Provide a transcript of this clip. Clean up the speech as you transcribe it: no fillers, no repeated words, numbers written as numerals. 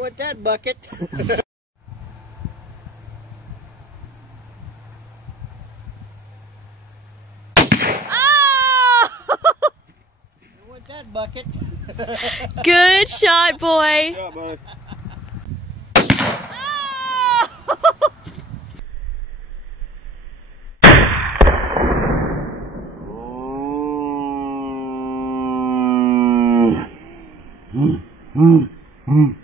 want that bucket. That bucket. Good shot, boy. Good job, buddy. Oh!